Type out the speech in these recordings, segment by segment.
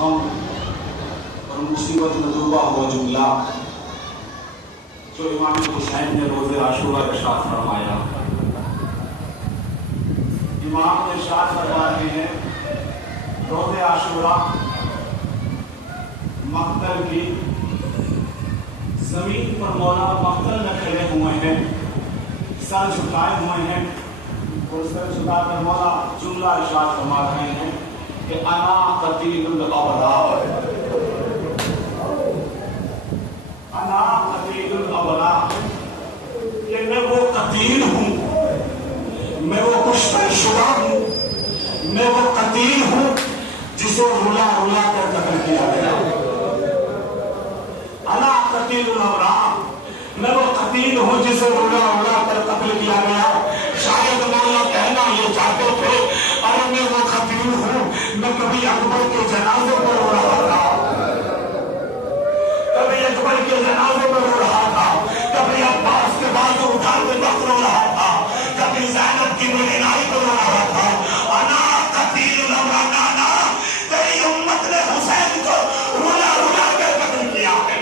غم اور مصیبت میں ڈوبا ہوا جملہ جو امام حسین نے روز عاشورہ ارشاد فرمایا. امام نے ارشاد فرماتے ہیں روز عاشورہ مقتل کی زمین پر مولا مقتل میں کھڑے ہوئے ہیں, سر جھکائے ہوئے ہیں, اور سر جھکا کر مولا جملہ ارشاد فرما رہے ہیں کہ انا قتیل الابرار, انا قتیل الابرار, کہ میں وہ قتیل ہوں, میں وہ کشتہ شدہ ہوں, میں وہ قتیل ہوں جسے رلا رلا کر قتل کیا گیا. انا قتیل الابرار, میں وہ قتیل ہوں جسے رلا رلا کر قتل کیا گیا. شاید مولا کہنا یہ چاہتے تھے ارے میں وہ قتیل ہوں, میں کبھی اکبر کے جنازے پر رو رہا تھا, کبھی اکبر کے جنازے پر رو رہا تھا, کبھی عباس کے بازو اٹھا کے وقت رو رہا تھا, کبھی زینب کی ملینائی پر رو رہا تھا. انا قتیل الابرار, تیری امت نے حسین کو رلا رلا کر قتل کیا ہے.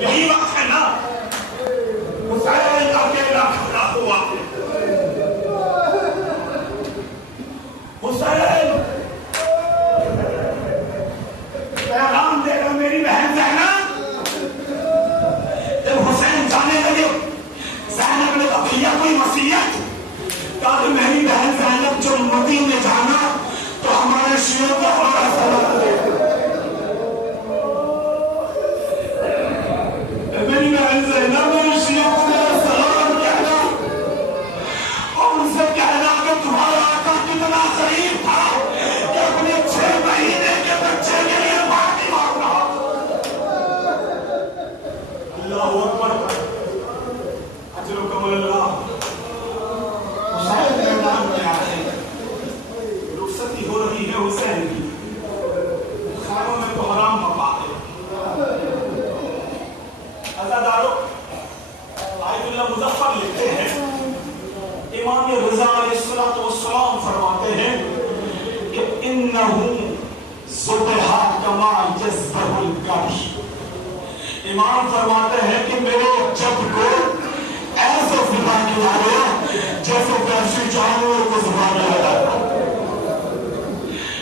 یہی وقت ہے نا حسین اکیلا کھڑا ہوا, حسین پیغام دے گا میری بہن زینب. جب حسین جانے لگے زینب نے کہا بھیا کوئی وصیت, کہا کہ میری بہن زینب جو مدینے جانا تو ہمارے شیعوں کو ہمارا سلام دے. میری بہن زینب میرے شیعوں کو میرا سلام کہنا اور ان سے کہنا کہ تمہارا آقا کتنا غریب تھا کہ اپنے 6 مہینے کے بچے کے لیے پارٹی مانگ رہا. اللہ اکبر, اجرکم اللہ. حسین میدان میں آئے, رخصتی ہو رہی ہے حسین کی, خانوں میں تو حرام مپا ہے. عزادارو آیت اللہ مظفر لکھتے ہیں امام رضا علیہ السلام فرماتے ہیں کہ انہم ذبح کما یذبح الکبش. امام فرماتے ہیں کہ میرے جب کو ایسے ذبح کیا گیا جیسے وحشی جانور کو ذبح کیا جاتا.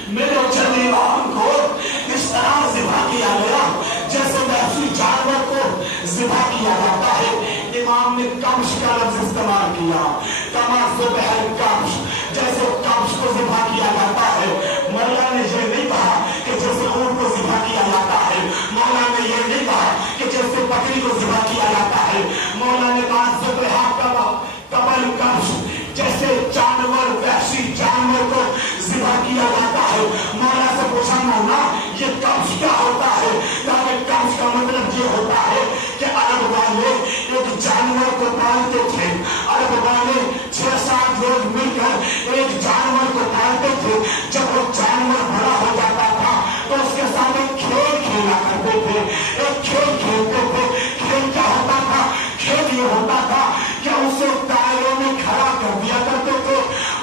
میرے جب امام کو اس طرح ذبح کیا گیا جیسے وحشی جانور کو ذبح کیا جاتا ہے. امام نے کبش کا لفظ استعمال کیا, کما ذبح الکبش, جیسے کبش کو ذبح کیا جاتا ہے. مولا نے یہ نہیں کہا کہ جیسے اونٹ کو ذبح کیا جاتا ہے, مولا نے یہ نہیں کہا کہ جیسے بکری کو ذبح کیا جاتا ہے. مولا نے کہا ذبح قبل کبش, جیسے جانور وحشی جانور کو ذبح کیا جاتا ہے. مولا سے پوچھا مولا یہ کبش کیا ہوتا ہے, تاکہ کبش کا مطلب یہ ہوتا ہے کہ عرب والے ایک جانور کو پالتے تھے. عرب والے 6-7 لوگ مل کر ایک جانور کو پالتے تھے. جب وہ جانور بڑا ہو جاتا تھا تو اس کے ساتھ ایک کھیل کھیلا کرتے تھے, ایک کھیل کھیلتے تھے. کھیل کیا ہوتا تھا, کھیل یہ ہوتا تھا کہ اسے دائروں میں کھڑا کر دیا کرتے تھے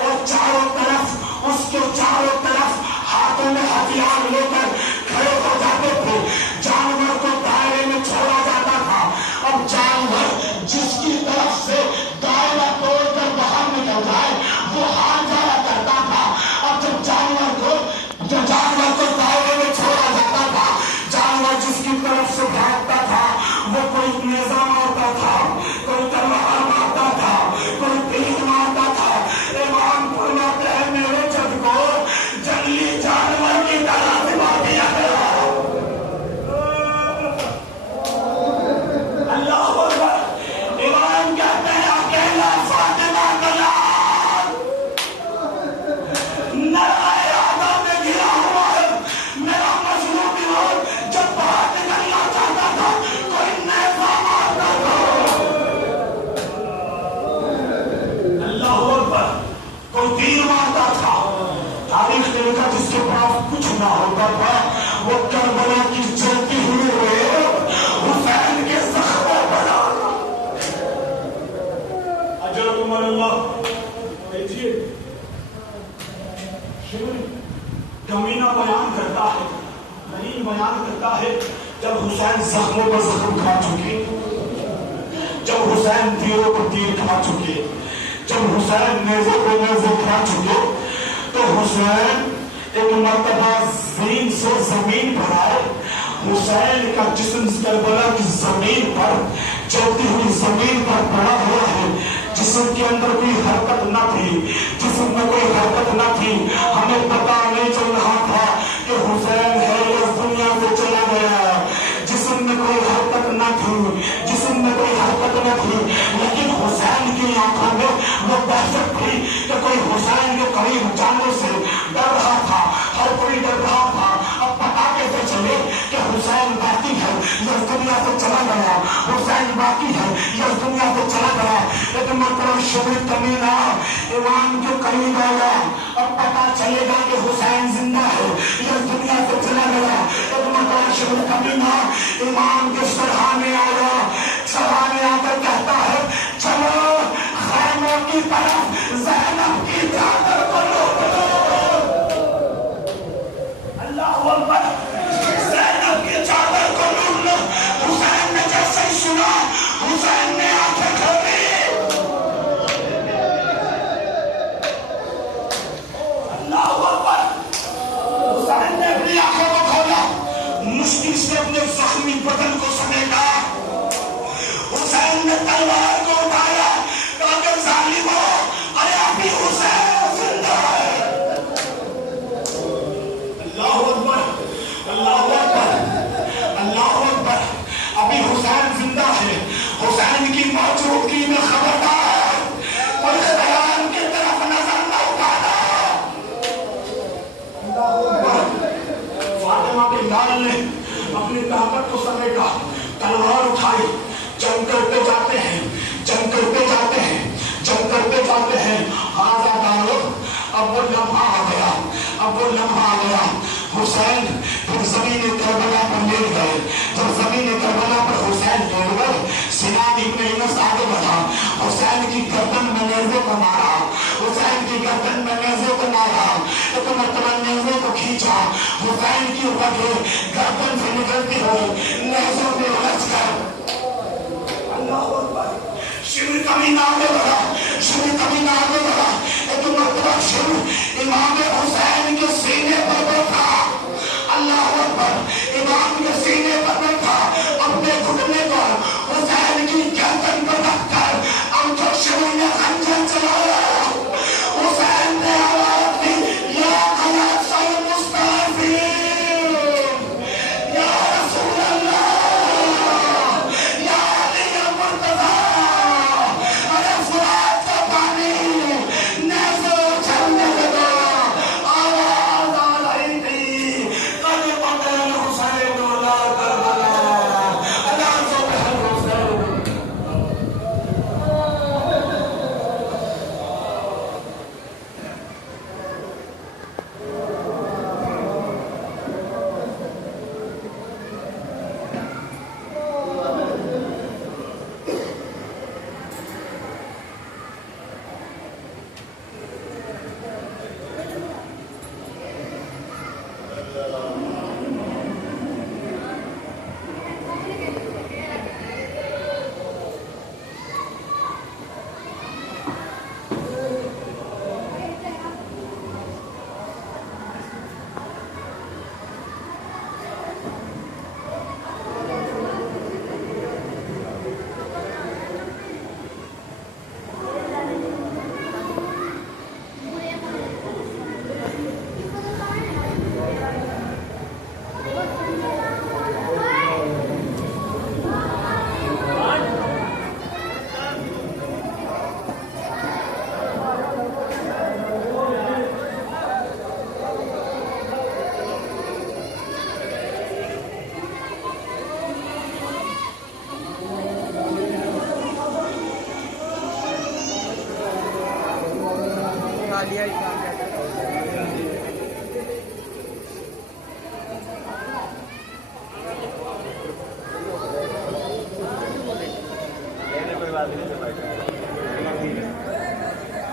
اور چاروں طرف اس کے چاروں طرف ہاتھوں میں ہتھیار لے کر کھڑے ہو جاتے تھے. جانور کو دائرے میں چھوڑا جاتا تھا. اب جانور جس کی طرف سے دائرہ توڑ کر باہر نکل جائے وہ ہار جایا کرتا تھا. اب جب جانور کو دائرے میں چھوڑا جاتا تھا, جانور جس کی طرف سے بھاگتا تھا وہ کوئی نیزہ مارتا تھا, کوئی تلوار مارتا تھا, کوئی تیر مارتا تھا. امام فرماتے ہیں میرے جب کو جنگلی جانور کی طرح سے مار دیا گیا. اللہ اکبر. امام کہتے ہیں اکیلا فاطمہ کا لال نرائے آدم میں گرا ہوا ہے. میرا مظلوم امام جب باہر نکلنا چاہتا تھا کوئی نیزہ مارتا تھا. اللہ اکبر. کوئی تیر مارتا تھا. تاریخ نے لکھا جس کے پاس کچھ نہ ہوتا تھا وہ کربلا کی جلتی ہوئی ہوئے حسین کے زخموں پر آنا. اجرکم اللہ. دیکھیے کمینہ بیان کرتا ہے، نہیں بیان کرتا ہے جب حسین زخموں پر زخم کھا چکے، جب حسین تیروں پر تیر کھا چکے، جب حسین نیزے کو نیزے کھا چکے، تو حسین ایک مرتبہ زمین سے زمین پر آئے. حسین کا جسم کربلا کی زمین پر، چلتی ہوئی زمین پر پڑا ہوا ہے، جسم کے اندر کوئی حرکت نہ تھی، جسم میں کوئی حرکت نہ تھی. ہمیں پتا نہیں چل رہا تھا کہ حسین ہے یا دنیا سے چلا گیا. جسم میں کوئی حرکت نہ تھی، جسم میں کوئی حرکت نہ تھی، لیکن حسین کی آنکھوں میں وہ دہشت تھی کہ کوئی حسین کے قریب جانے سے ڈر رہا تھا، ہر کوئی ڈر رہا تھا. اب پتا کیسے چلے کہ حسین باقی ہے یا دنیا سے چلا گیا، حسین باقی ہے یا دنیا سے چلا گیا. ایک مرتبہ شبر کمینہ امام کے قریب آیا، اب پتا چلے گا کہ حسین زندہ ہے یا دنیا سے چلا گیا. ایک مرتبہ شبر کمینہ امام کے سرحانے آیا، سرحانے آ کر کہتا ہے چلو خیموں کی طرف زینب کی چادر کو لوٹ لو. اللہ اکبر، زینب کی چادر کو لوٹ لو. حسین نے جیسے ہی سنا، حسین نے آنکھیں کھولی. اللہ اکبر، حسین نے اپنی آنکھوں کو کھولا، مشکل سے اپنے زخمی بدن کو سمیٹا. حسین نے تلوار کو اٹھایا، کہا کہ ظالمو، ارے ابھی حسین زندہ ہے. اللہ اکبر، اللہ اکبر، اللہ اکبر. ابھی حسین زندہ ہے. حسین کی موجودگی میں خبردار کوئی خیال کی طرف نظر نہ اٹھانا. اللہ اکبر. فاطمہ کے لال نے اپنی طاقت کو سمیٹا، تلوار اٹھائی. جنگ کرتے جاتے ہیں، جنگ کرتے جاتے ہیں، جنگ کرتے جاتے ہیں. آزا دارو، اب وہ لمحہ آ گیا، اب وہ لمحہ آ گیا. حسین پھر زمین کربلا پر لیٹ گئے. جب زمین کربلا پر حسین لیٹ گئے، سنان ابن انس آگے بڑھا، حسین کی گردن میں نیزے کو مارا، حسین کی گردن میں نیزے کو مارا. ایک مرتبہ نیزے کو کھینچا، حسین کی وجہ گردن سے نکلتی ہوئی نیزوں میں الجھ کر. اللہ اکبر. شبر کمینہ آگے بڑھا، شبر کمینہ آگے بڑھا. ایک مرتبہ شبر امام حسین کے سینے پر بیٹھا. اللہ اکبر. امام کے سینے پر بیٹھا، اپنے گھٹنے پر حسین کی گردن پر رکھ کر اب جو شبر نے خنجر چلایا، حسین نے آواز دی، یا خلاص المستضعفین، یا رسول اللہ، یا علی مرتضی. ارے فرات کا پانی نیزے چلنے لگا. آواز آ رہی تھی، قد قتل حسین ولا کربلا، الا ذبح الحسین.